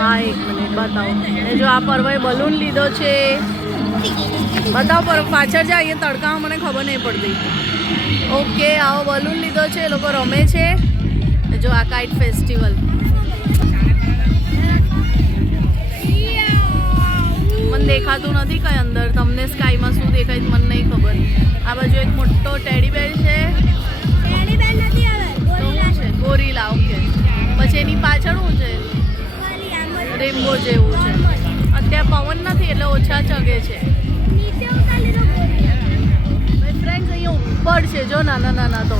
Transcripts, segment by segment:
હા 1 મિનિટ બતાવો. એ જો આ પર્વએ બલૂન લીધો છે. બતાવો પર્વ પાછળ છે. અહીંયા તડકામાં મને ખબર નહીં પડતી. ઓકે આવો બલૂન લીધો છે. એ લોકો રમે છે. જો આ કાઇટ ફેસ્ટિવલ મને દેખાતું નથી કઈ અંદર. તમને સ્કાયમાં શું દેખાય મને નહીં ખબર. આ બાજુ એક મોટો ટેડી બેર છે. ગોરીલા. ઓકે પછી એની પાછળ શું છે? રેમ્બો જેવું છે. અત્યારે પવન નથી એટલે ઓછા ચગે છે. ફ્રેન્ડ્સ અહીંયા ઉપર છે જો નાના નાના તો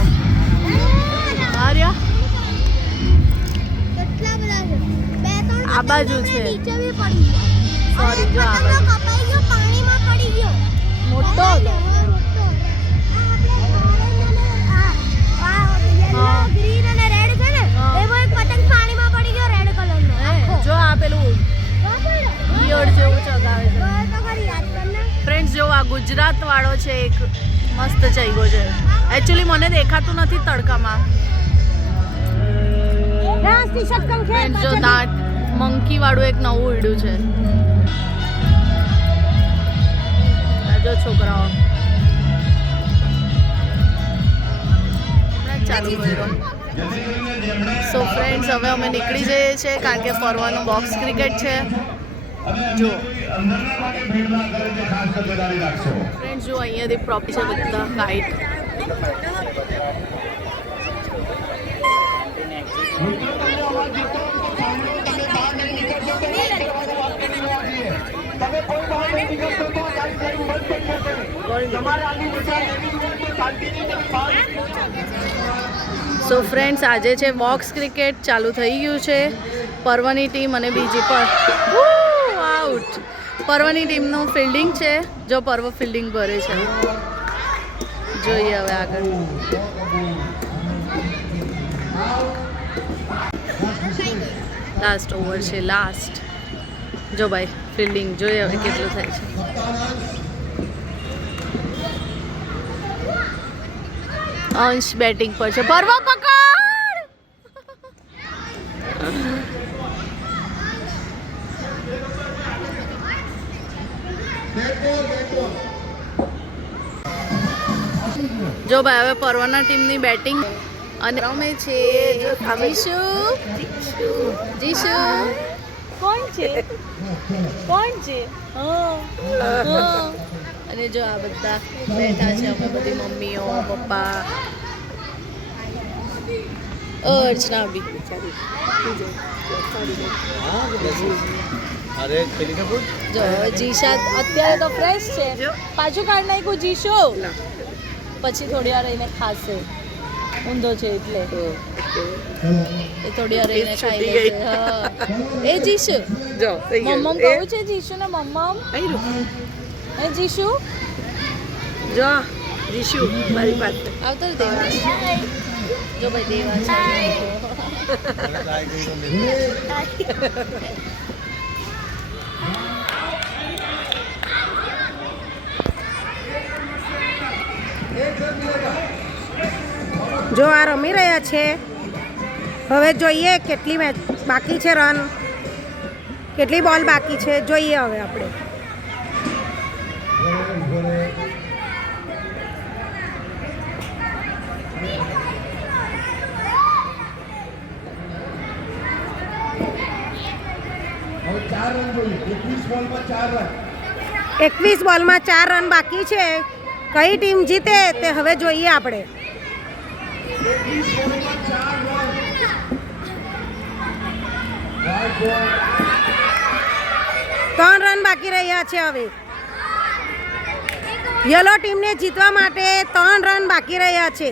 આર્યા આ બાજુ છે. સોરી જો આ બાજુ મોટો જો આ પેલું ઈયળ જેવું ચગાવે છે. ફ્રેન્ડ્સ જો આ ગુજરાત વાળો છે એક મસ્ત ચૈગો છે. એકચ્યુઅલી મને દેખાતું નથી તડકામાં. ફ્રેન્ડ્સ જો દાંત મંકી વાળું એક નવું ઉડ્યું છે. જો છોકરાઓ ચાલુ કર્યો. સો ફ્રેન્ડ્સ હવે અમે નીકળી જઈએ છીએ કારણ કે ફરવાનું બોક્સ ક્રિકેટ છે. જો ફ્રેન્ડ્સ જો અહીંયાથી પ્રોપર છે બધા કાઇટ. સો ફ્રેન્ડ્સ આજે છે બોક્સ ક્રિકેટ ચાલુ થઈ ગયું છે. પર્વની ટીમ અને બીજી પણ આઉટ. પર્વની ટીમનું ફિલ્ડિંગ છે. જો પર્વ ફિલ્ડિંગ ભરે છે. જોઈએ હવે આગળ. લાસ્ટ ઓવર છે લાસ્ટ. જો ભાઈ ફિલ્ડિંગ જોઈએ હવે કેટલું થાય છે. અંશ બેટિંગ પર છે. પર્વ પકડ. જો ભાઈ હવે પર્વના ટીમની બેટિંગ અને રમે છે. જીશુ જીશુ કોણ છે? કોણ છે? અને જો આ બધા બેઠા છે. અમે બધી મમ્મીઓ પપ્પા અર્ચના બી. જો જીશા અત્યારે તો ફ્રેશ છે. પાછું કાઢ નાખ્યું જીશુ. પછી થોડી વાર રહીને ખાશે. ઊંધો છે એટલે એ થોડી વાર રહીને ખાઈ લેશે. એ જીશુ જો મમ્મમ કહું છે. જીશુ ને મમ્મમ એ જીશુ જો જીશુ મારી પાસે આવતો દેવા. જો ભાઈ દેવા છે. જો આ રમી રહ્યા છે. હવે જોઈએ કેટલી મેચ બાકી છે. રન કેટલી બોલ બાકી છે જોઈએ હવે આપણે. ચાર રન જોઈએ. 21 બોલમાં 4 રન બાકી છે. કઈ ટીમ જીતે તે હવે જોઈએ આપણે. 3 રન બાકી રહ્યા છે. હવે યલો ટીમને જીતવા માટે 3 રન બાકી રહ્યા છે.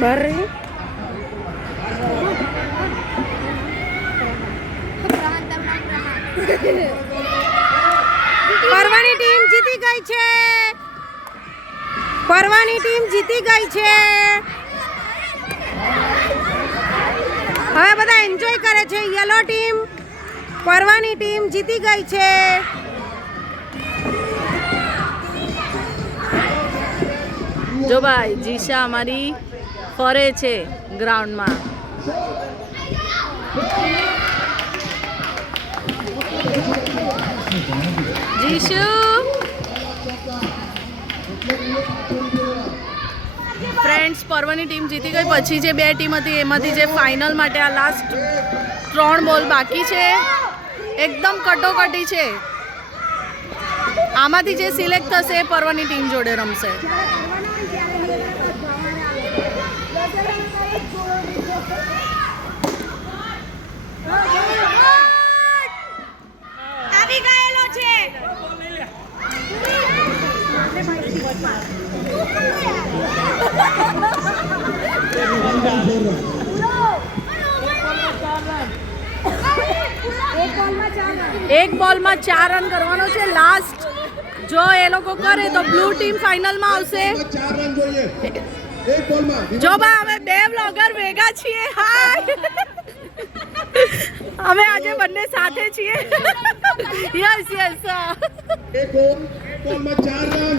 બહાર રહી પરવાની ટીમ જીતી ગઈ છે. પરવાની ટીમ જીતી ગઈ છે. હવે બધા એન્જોય કરે છે. યલો ટીમ, પરવાની ટીમ જીતી ગઈ છે. જો ભાઈ જીશા અમારી ફરે છે ગ્રાઉન્ડમાં. જીશુ ફ્રેન્ડ્સ, પર્વની ટીમ જીતી ગઈ. પછી જે બે ટીમ હતી એમાંથી જે ફાઇનલ માટે આ લાસ્ટ 3 બોલ બાકી છે, એકદમ કટોકટી છે. આમાંથી જે સિલેક્ટ થશે એ પર્વની ટીમ જોડે રમશે. આવી ગયેલો છે. એક બોલમાં 4 રન કરવાનો છે લાસ્ટ. જો એ લોકો કરે તો બ્લુ ટીમ ફાઇનલમાં આવશે. 4 રન જોઈએ એક બોલમાં. જો ભાઈ અમે 2 બ્લોગર ભેગા છીએ. હાય, અમે આજે બંને સાથે છીએ. Yes yes. એક બોલમાં 4 રન.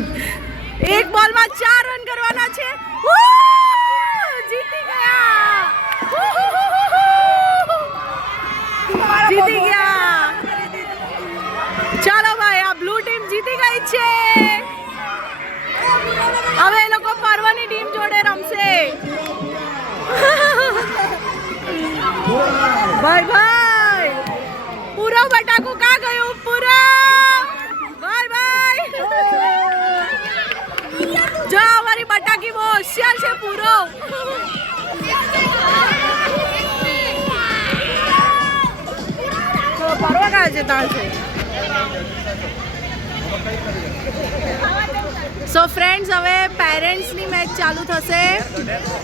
એક બોલમાં 4 રન કરવાના છે. જીતી ગયા, જીતી ગયા. ચાલો ભાઈ, આ બ્લુ ટીમ જીતી ગઈ છે. હવે એ લોકો પર્વની ટીમ જોડે રમશે. ભાઈ ભાઈ, પૂરો બટાકું કા ગયું? પૂરો ભાઈ ભાઈ. જો અમારી બટાકી બહુ હોશિયાર છે. પૂરો પરવા કયા છે? ત્યાં છે. સો ફ્રેન્ડ્સ, હવે પેરેન્ટ્સની મેચ ચાલુ થશે.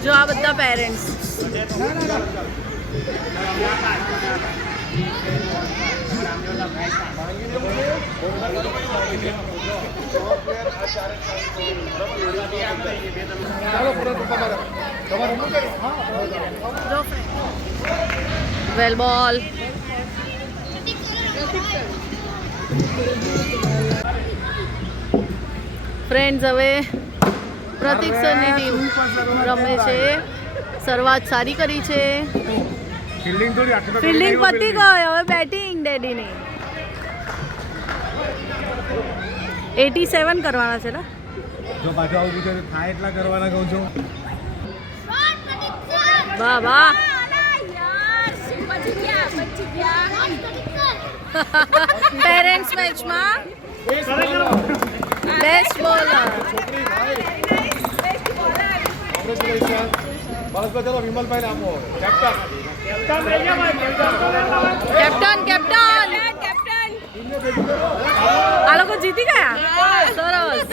જો આ બધા પેરેન્ટ્સ. વેલ બોલ. ફ્રેન્ડ્સ, હવે પ્રતિક સરની ટીમ રમે છે. શરૂઆત સારી કરી છે. ફિલ્ડિંગ પતી ગઈ, હવે બેટિંગ ડેડીની. 87 કરવાના છે ને? જો પાછો આવું પૂછે થાય એટલા કરવાના કહું છું. વાહ વાહ. પેરેન્ટ્સ મેચમાં બેસ્ટ બોલર. ચલો વિમલભાઈ આપો કેપ્ટન. Captain captain. આ લોકો જીતી ગયા. સરસ.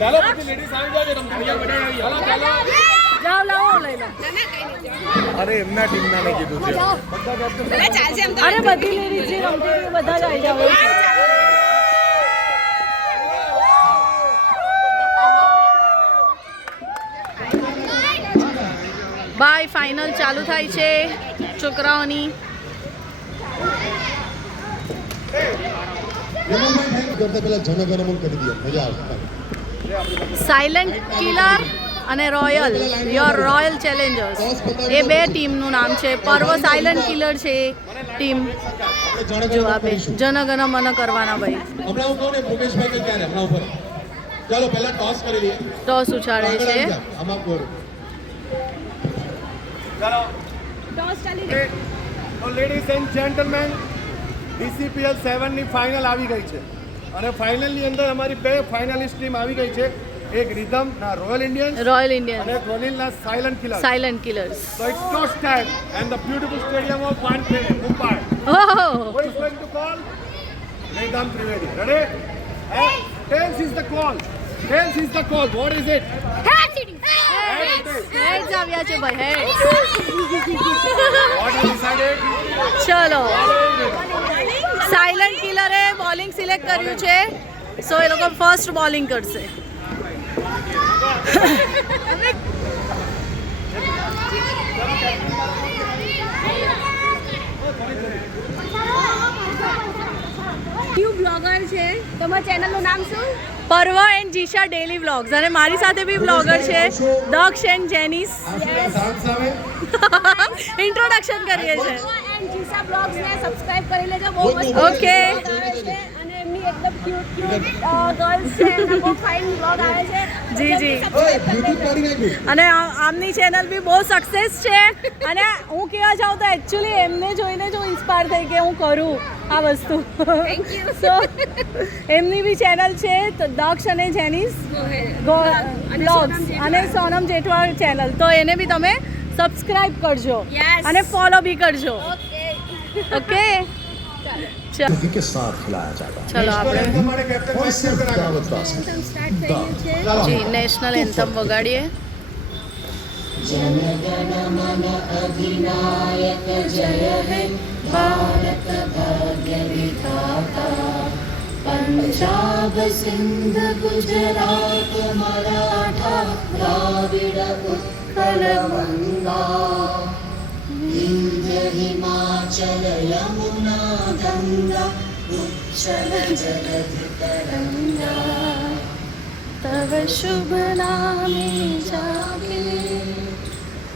ચાલો પછી લેડીઝ આવી જાય રમતી આવી. ચાલો ચાલો. જાઓ લાવો લઈ લો. અરે એમના ટીમના મેં કીધું છે. અરે બધી લેડીઝ જે રમતી હતી બધા જ આવી જાવ. બાય ફાઇનલ ચાલુ થાય છે છોકરાઓની. કરતા પેલા જનગણમન કરી દે મજા આવે. સાયલન્ટ કિલર અને રોયલ રોયલ ચેલેન્જર્સ એ બે ટીમનું નામ છે. પર્વ સાયલન્ટ કિલર છે ટીમ. જો આ બે જનગણ મન કરવાના ભાઈ. હમણાં હું કહું ને મુકેશભાઈ કે ક્યારે હમણાં ઉપર ચાલો પહેલા ટોસ કરી લઈએ. ટોસ ઉછાળે છે. આમાં બોલો ચાલો ટોસ ચાલી ગઈ. તો લેડીઝ એન્ડ જેન્ટલમેન, DCPL 7 ની ફાઇનલ આવી ગઈ છે અને ફાઇનલની અંદર અમારી બે ફાઇનલિસ્ટ ટીમ આવી ગઈ છે. એક રિધમ ના રોયલ ઇન્ડિયન્સ અને એક રોનિલના Silent Killers. Silent Killers. So it's toss time and the beautiful stadium of Wankhede, Mumbai. ઓહો. Who is going to call? Ridham Trivedi. Ready? And tense is the call. Heads is the call. What is it? Heads આવ્યા છે ભાઈ heads. What you decided? ચલો silent કિલરે bowling select કર્યું છે, સો એ લોકો first bowling કરશે. New blogger છે. તમારા ચેનલનું નામ શું? પર્વ એન્ડ જીશા ડેલી વ્લોગ્સ, અને મારી સાથે બી બ્લોગર છે દક્ષ એન્ડ જેનિસ. ઇન્ટ્રોડક્શન કરીએ છીએ. એન્ડ જીસા બ્લોગ્સને સબસ્ક્રાઇબ કરી લેજો. બહુ મસ્ત Okay. vlog આવે છે અને એમની એકદમ ક્યુટ ગર્લ્સ છે અને બહુ ફાઇન બ્લોગ આવે છે. જી, જી. સબસ્ક્રાઇબ કરી લેજો. અને આમની ચેનલ બી બહુ સક્સેસ છે, અને હું કહેવા જાઉં તો એકચ્યુઅલી એમને જોઈને જ હું ઇન્સ્પાયર થઈ કે હું કરું આ વસ્તુ. Thank you. સો એમની બી ચેનલ છે તો દક્ષ અને જેનિસ બ્લોગ્સ અને સોનમ જેઠવા ચેનલ, તો એને બી તમે સબસ્ક્રાઇબ કરજો Yes. અને ફોલો બી કરજો. ઓકે. ઓકે के साथ खिलाया जाता है ચલો આપણે તમારે captain और vice सिर्फ captain આગળ. दावत दास में સ્ટાર્ટ થઈ ગયું છે. જી નેશનલ એન્થમ વગાડીએ. पंजाब सिंध गुजरात मराठा द्राविड उत्कल गंगा विंध्य हिमाचल यमुना गंगा उच्चल जलधि तरंगा तव शुभ नामे जागे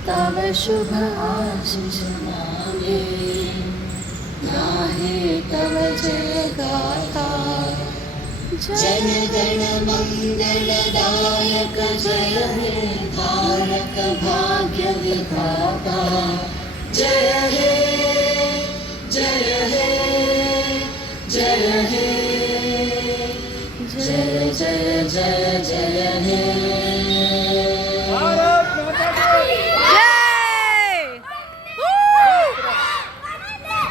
तव शुभ आशीष मांगे गाहे तव जय गाथा जन गण मंगल दायक जय हे भारत भाग्य विधाता जय हे जय हे जय हे जय जय जय जय हे ભારત માતા કી જય.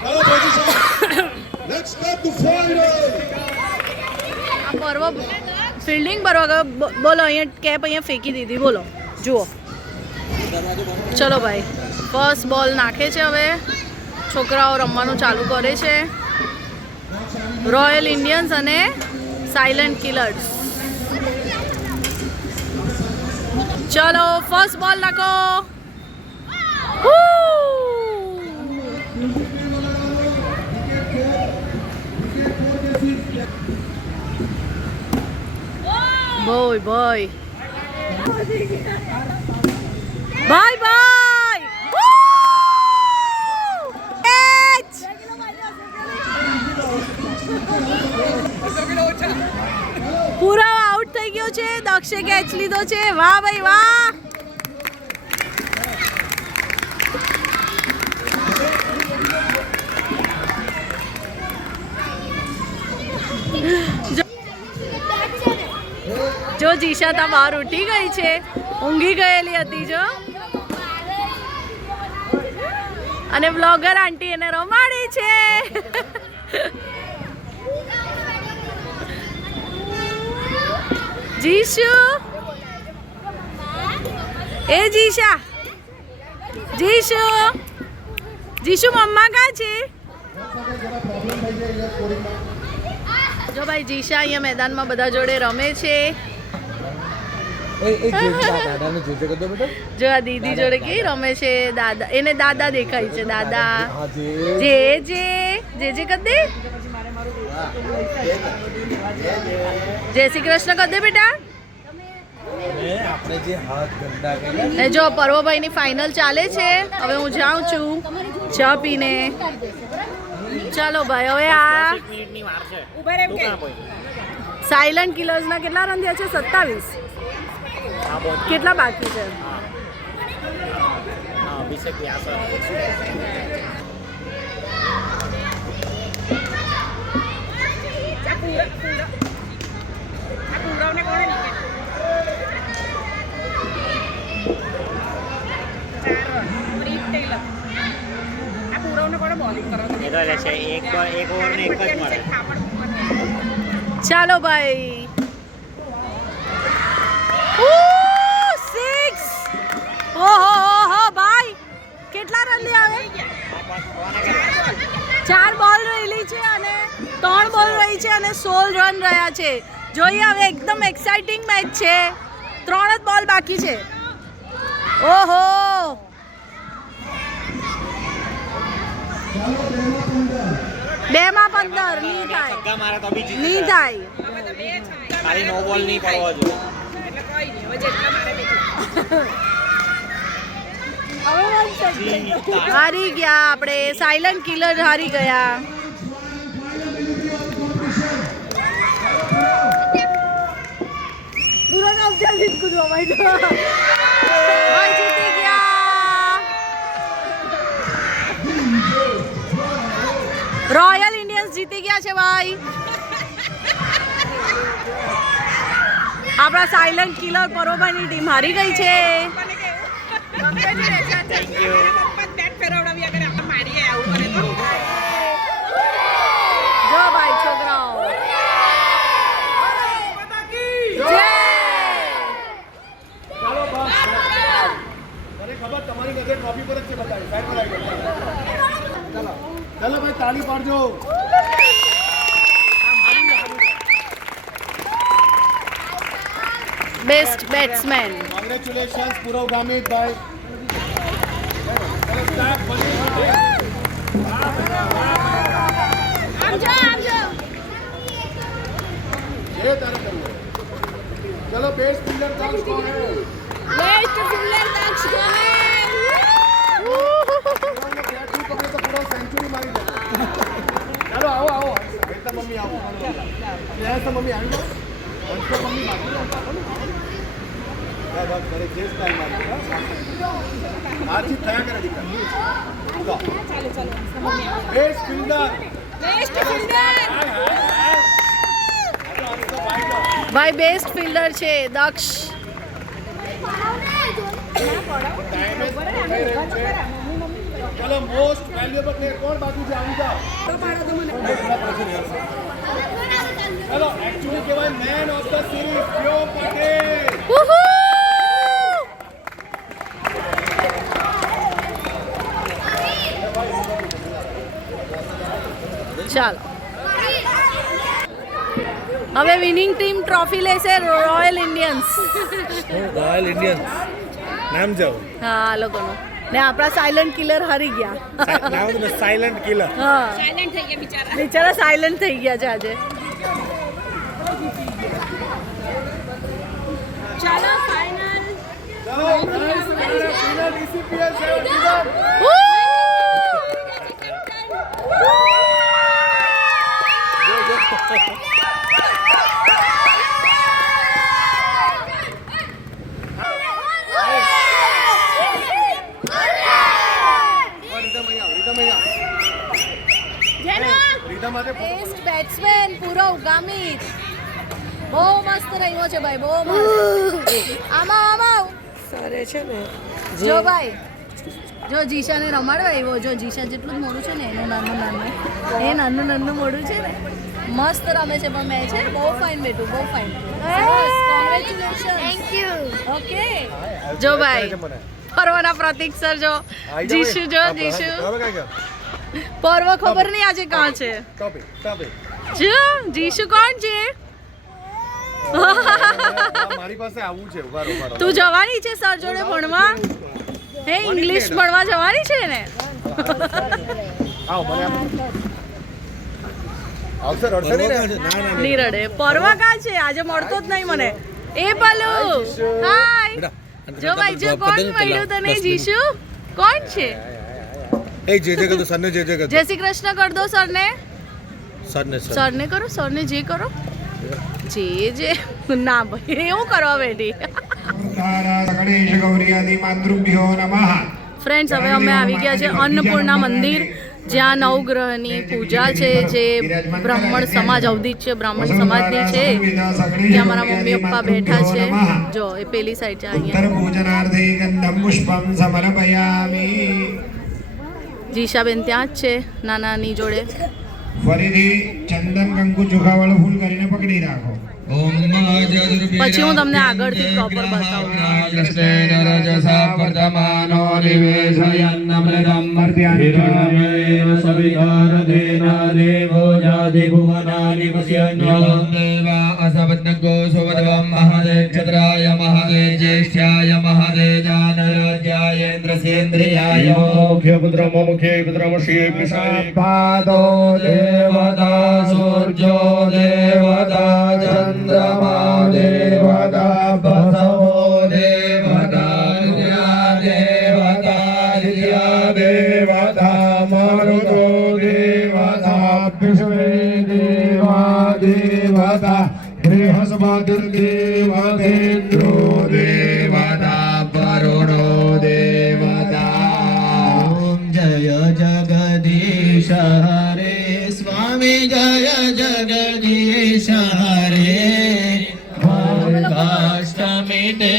Hello, position. Let's start the final. આ પર્વ ફિલ્ડિંગ પર્વ ગયો. બોલો અહીંયા કેપ અહીંયા ફેંકી દીધી. બોલો જુઓ. ચલો ભાઈ ફર્સ્ટ બોલ નાખે છે. હવે છોકરાઓ રમવાનું ચાલુ કરે છે. રોયલ ઇન્ડિયન્સ અને સાયલન્ટ કિલર્સ. ચલો ફર્સ્ટ બોલ નાખો. Boy boy bye bye. પૂરો આઉટ થઈ ગયો છે. દક્ષે કેચ લીધો છે. વાહ ભાઈ વાહ. જો જીશા તા બહાર ઉઠી ગઈ છે, ઊંઘી ગયેલી હતી જો, અને બ્લોગર આંટી એને રમાડી છે. જીશુ એ જીશા જીશુ જીશુ મમ્મા ક્યાં છે? જો ભાઈ જીશા અહીંયા મેદાનમાં બધા જોડે રમે છે. જો આ દીદી જોડે કેવી રમે છે. દાદા એને દાદા દેખાય છે. દાદા જે જે જે જે કર દે. જય શ્રી કૃષ્ણ કર દે બેટા. ને જો પર્વભાઈની ફાઇનલ ચાલે છે. હવે હું જાઉં છું ચા પીને. ચાલો ભાઈ હવે આ સાયલન્ટ કિલર્સના કેટલા રન થયા છે? 27. કેટલા બાકી છે? ચાલો ભાઈ 6 ઓહો ભાઈ કેટલા રન લે આવે 4 બોલ રહેલી છે અને 3 બોલ રહી છે અને 16 રન રહ્યા છે. જોઈએ હવે એકદમ એક્સાઇટિંગ મેચ છે. 3 જ બોલ બાકી છે. ઓહો 2 માં 15 નહીં થાય. ખાલી નો બોલ નહીં પડવો જોઈએ. હારી ગયા આપણે. સાયલન્ટ કિલર હારી ગયા. ભાઈ જીતી ગયા. રોયલ ઇન્ડિયન્સ જીતી ગયા છે ભાઈ. આપણા સાયલન્ટ કિલર પરોબાની ટીમ હારી ગઈ છે. જો ભાઈ છોકરાઓ ચાલો બસ મને ખબર તમારી નજર ટ્રોફી પર જ છે બતાવી સાઈડ પર આવી ચાલો ચાલો ભાઈ તાળી પાડજો. Best batsman. Congratulations Purav Gamit ભાઈ. ये तारा कर लो. चलो बेस्ट फील्डर दक्ष कौन है? बेस्ट फील्डर दक्ष कौन है? बैट नहीं पकड़े तो पूरा सेंचुरी मारी दे. चलो आओ आओ बेटा मम्मी आओ. यहाँ से मम्मी आई ना. उसको मम्मी मारी ना. बस करे जेस टाइम मारी. आज ही तय कर दिखा. चलो चलो बेस्ट फील्डर. बेस्ट फील्डर ભાઈ બેસ્ટ ફિલ્ડર છે દક્ષ. चलो मोस्ट वैल्यूएबल प्लेयर कौन बाकी છે આવું જાઓ. चलो एक्चुअली કહેવાય મેન ઓફ ધ સિરીઝ પ્યો પટેલ. ચાલો હવે વિનિંગ ટીમ ટ્રોફી લેશે રોયલ ઇન્ડિયન્સ. રોયલ ઇન્ડિયન્સ નામ જાઓ. હા આ લોકોનું. ને આપણા સાયલન્ટ કિલર હારી ગયા. નામ તો સાયલન્ટ કિલર. હા साइलेंट થઈ ગયા બિચારા બિચારા સાયલન્ટ થઈ ગયા છે આજે. ચાલો ફાઇનલ ચલો ફાઇનલ ડીસીપીએલ 7 બેસ્ટ બેટ્સમેન પૂરવ ગામિત. બહુ મસ્ત રહ્યો છે ભાઈ. બહુ મસ્ત. આમાં આમાં સરે છે ને જો ભાઈ જો જીશાને રમાડવા આવ્યો. જો જીશા જેટલું જ મોડું છે ને એનું નાનું મોડું છે ને મસ્ત રમે છે. પણ મેચ છે બહુ ફાઇન બેટું બહુ fine. Congratulation. Thank you. Okay જો ભાઈ પર્વના પ્રતીક સર જો જીશુ જો જીશુ પર્વ ખબર નહીં આજે કાં છે. જો જીશુ કોણ છે? મારી પાસે આવું છે. ઉભા રહો. તું જવાની છે સર જોડે ભણવા? હે ઇંગ્લિશ ભણવા જવાની છે ને? આવો મને આવશે રડશે નહીં ને? નહીં રડે. પર્વ કાં છે? આજે મળતો જ નહીં મને. એ પલુ હાય. જો ભાઈ જો કોણ મળ્યું તને? જીશુ કોણ છે? એ જે જે કર દો સરને જે જે કર જય શ્રી કૃષ્ણ કર દો સરને. સરને સરને કરો સરને જે કરો જે ના ભાઈ એવું કરવા બેઠી. ગણેશ ગૌરી આદિ માતૃભ્યો નમઃ. ફ્રેન્ડ્સ હવે અમે આવી ગયા છે અન્નપૂર્ણા મંદિર જ્યાં નવગ્રહની પૂજા છે જે બ્રાહ્મણ સમાજ અવધિત છે બ્રાહ્મણ સમાજની છે. ત્યાં મારા મમ્મી પપ્પા બેઠા છે. જો એ પેલી સાઈડ છે અહીંયા. ઉત્તર પૂજનાર્થે ગંધમ પુષ્પમ સમર્પયામિ. જીશાબેન ત્યાં જ છે નાનાની જોડે. ફરીથી ચંદન કંકુ ચોખાવાળું ફૂલ કરીને પકડી રાખો. પછી હું તમને આગળથી પ્રોપર બતાવું. ક્ષત્રાય મહાદે જ્યેષ્ઠ્યાય મહાદે જાનરાજ્યાયેન્દ્રસેન્દ્રિયાય મુખ્ય પુત્ર પાદો દેવતા સૂર્યો દેવતા ચંદ્રમા દેવતા બસવો દેવતા દેવતા મરુતો દેવતા વિશ્વે દેવા દેવતા બૃહસ્પતિર્દેવતેન્દ્રો દેવતા વરુણો દેવતા ઓમ જય જગદીશ હરે સ્વામી જય જગદીશ હરે ભક્તાષ્ટમી તે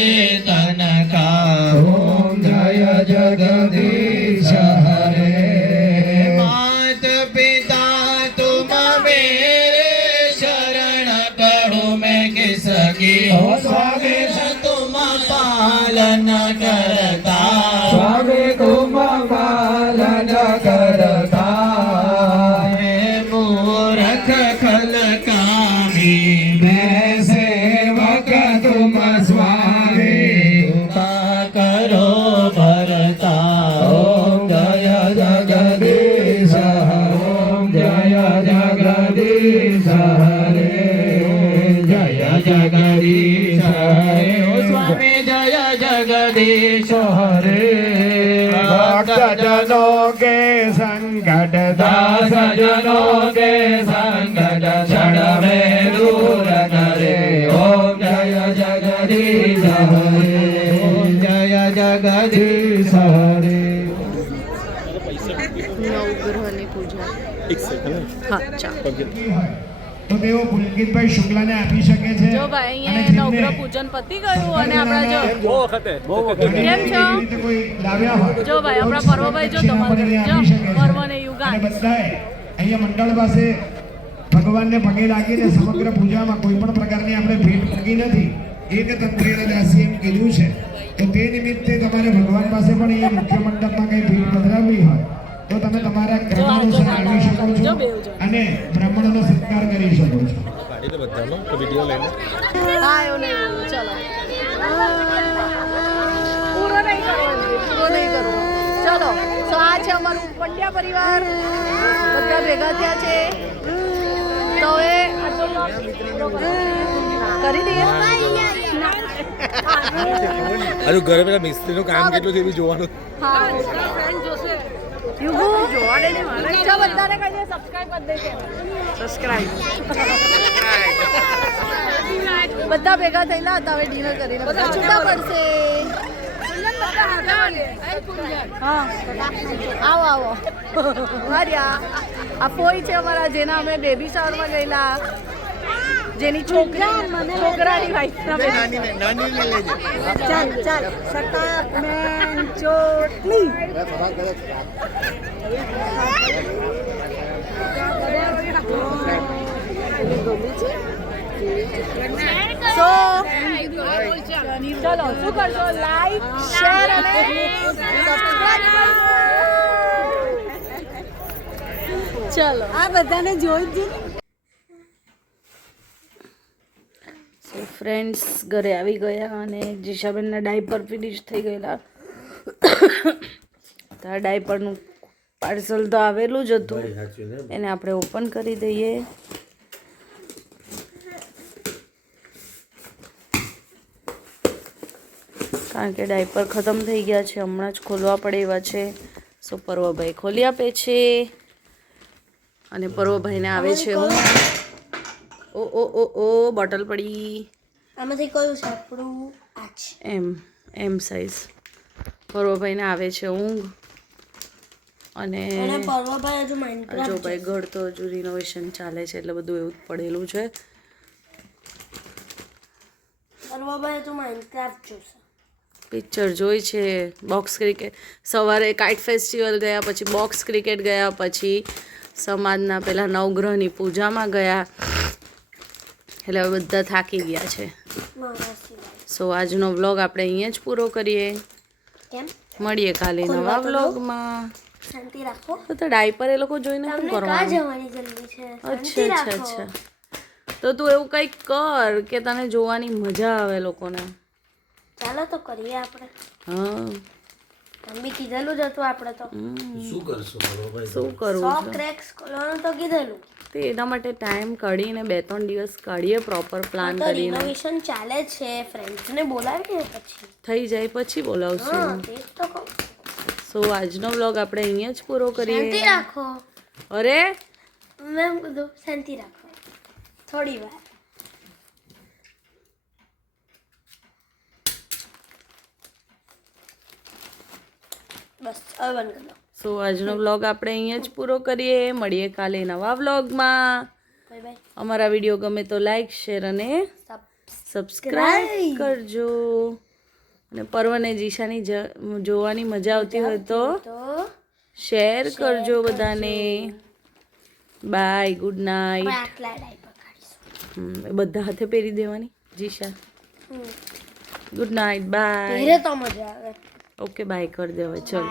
તનકા ઓમ જય જગદીશ હરે માત પિતા તુમ મેરે શરણ કહો મેં કિસકી હો સ્વામી તુમ પાલન કરતા સ્વામી તુમ પાલન કરતા હે મૂર્ખ ખલકામી મેં સેવક તુમ સ્વામી કૃપા કરો ભરતા ઓમ જય જગદીશ ઓમ જય જગદીશ હરે જય જગદીશ હરે ઓ સ્વામી જય જગદીશ હરે ભક્તજનો કે સંકટ દાસજનો કે સંકટ ક્ષણ में दूर करे ओम जय जगदीश हरे ओम जय जगदीश हरे નવગ્રહની પૂજા. હા ચાલો. તો તેઓ પુલકિતભાઈ શુક્લાને આપી શકે છે. જો ભાઈ અહીંયા નવગ્રહ પૂજન પતી ગયું અને આપણા જો કેમ છો કોઈ લાવ્યા હોય જો ભાઈ આપણા પર્વભાઈ જો તમારે જો પર્વને યુગાન અને બધાએ અહીંયા મંડળ પાસે ભગવાનને પગે લાગીને સમગ્ર પૂજામાં કોઈ પણ પ્રકારની આપણે ભેટ મૂકી નથી. એક તંત્રીના દાસી એમ કીધું છે. તો તે નિમિત્તે તમારે ભગવાન પાસે પણ અહીંયા મુખ્ય મંડપમાં કંઈ ભેટ પધરાવવી હોય તો તમે તમારા ક્રમાનુસાર આવી શકો છો અને બ્રાહ્મણોનો સત્કાર કરી શકો છો. હા એવું નહીં ચલો પૂરો નહીં કરવો. ચલો તો આ છે અમારું પંડ્યા પરિવાર બધા ભેગા થયા છે. તો હવે કરી દઈએ. હજુ ઘરે પેલા મિસ્ત્રીનું કામ કેટલું છે એ બી જોવાનું. હા ફ્રેન્ડ જોશે યુગુ જોવા દે ને મારે જો બધાને કહી દે સબસ્ક્રાઇબ કરી દેજે. સબસ્ક્રાઇબ બધા ભેગા થયેલા હતા હવે ડિનર કરીને બધા છૂટા પડશે. હા આવો આવો માર્યા આ ફોઈ છે અમારા જેના અમે બેબી શાવરમાં ગયેલા જેની છોકરાની વાઈફના ચાલ ચાલ સટા મેન ચોટલી સો ચલો શું કરશો લાઈક શેર અને સબસ્ક્રાઇબ ચલો આ બધાને જોઈ જ. સો ફ્રેન્ડ્સ ઘરે આવી ગયા અને જીશાબેનના ડાયપર ફિનિશ થઈ ગયેલા. તો આ ડાયપરનું પાર્સલ તો આવેલું જ હતું એને આપણે ઓપન કરી દઈએ. કારણ કે ડાયપર ખતમ થઈ ગયા છે હમણાં જ ખોલવા પડે એવા છે. સો પર્વભાઈ ખોલી આપે છે અને પર્વભાઈને આવે છે હું ઓ ઓ ઓ ઓ બોટલ પડી આમાંથી કયું છે આપણું આ છે એમ સાઈઝ. પર્વભાઈને આવે છે ઊંઘ અને પર્વભાઈ હજુ માઇન્ડક્રાફ્ટ જો ભાઈ ઘર તો હજુ રિનોવેશન ચાલે છે એટલે બધું એવું પડેલું છે. પર્વભાઈ હજુ માઇન્ડક્રાફ્ટ જોશે. પિક્ચર જોઈ છે. બોક્સ ક્રિકેટ સવારે કાઇટ ફેસ્ટિવલ ગયા પછી બોક્સ ક્રિકેટ ગયા પછી સમાજના પેલા નવગ્રહની પૂજામાં ગયા એટલે હવે બધા થાકી ગયા છે. મારા સિવાય. સો આજનો વ્લોગ આપણે અહીંયા જ પૂરો કરીએ. કેમ? મળીએ કાલે નવા વ્લોગમાં. શાંતિ રાખો. તો ડાયપર એ લોકો જોઈને શું તમને કાં કરવાનું? જવાની જલ્દી છે? અચ્છા શાંતિ અચ્છા રાખો. અચ્છા. તો તું એવું કંઈક કર કે તને જોવાની મજા આવે લોકોને. ચાલો તો કરીએ આપણે. હા મમ્મી કીધેલું જ હતું આપણે તો. શું કરશો બોલો ભાઈ? શું કરવું 100 છે ક્રેક્સ ખોલવાનું તો કીધેલું. તે એના માટે ટાઈમ કાઢીને 2-3 દિવસ કાઢીએ પ્રોપર પ્લાન તો કરીને. રિનોવેશન ચાલે છે, ફ્રેન્ડ્સને બોલાવીએ પછી. થઈ જાય પછી હા બોલાવશું. તે જ તો કહું. સો આજનો વ્લોગ આપણે અહીંયા જ પૂરો શાંતિ કરીએ. રાખો. અરે મેં કીધું શાંતિ રાખો થોડી વાર. બસ હવે બંધ કરી દો. સો આજનો વ્લોગ આપણે અહીંયા જ પૂરો કરીએ. મળીએ કાલે નવા વ્લોગમાં. Bye bye. અમારા વિડીયો ગમે તો લાઈક શેર અને સબસ્ક્રાઈબ કરજો. અને પર્વને જીશાની જોવાની મજા આવતી હોય તો શેર કરજો બધાને. Bye good night. આટલા ડાયપર કાઢીશું. બધા હાથે પહેરી દેવાની જીશા. Good night bye. પહેરે તો મજા આવે. ઓકે બાય કરી દે હવે ચલો.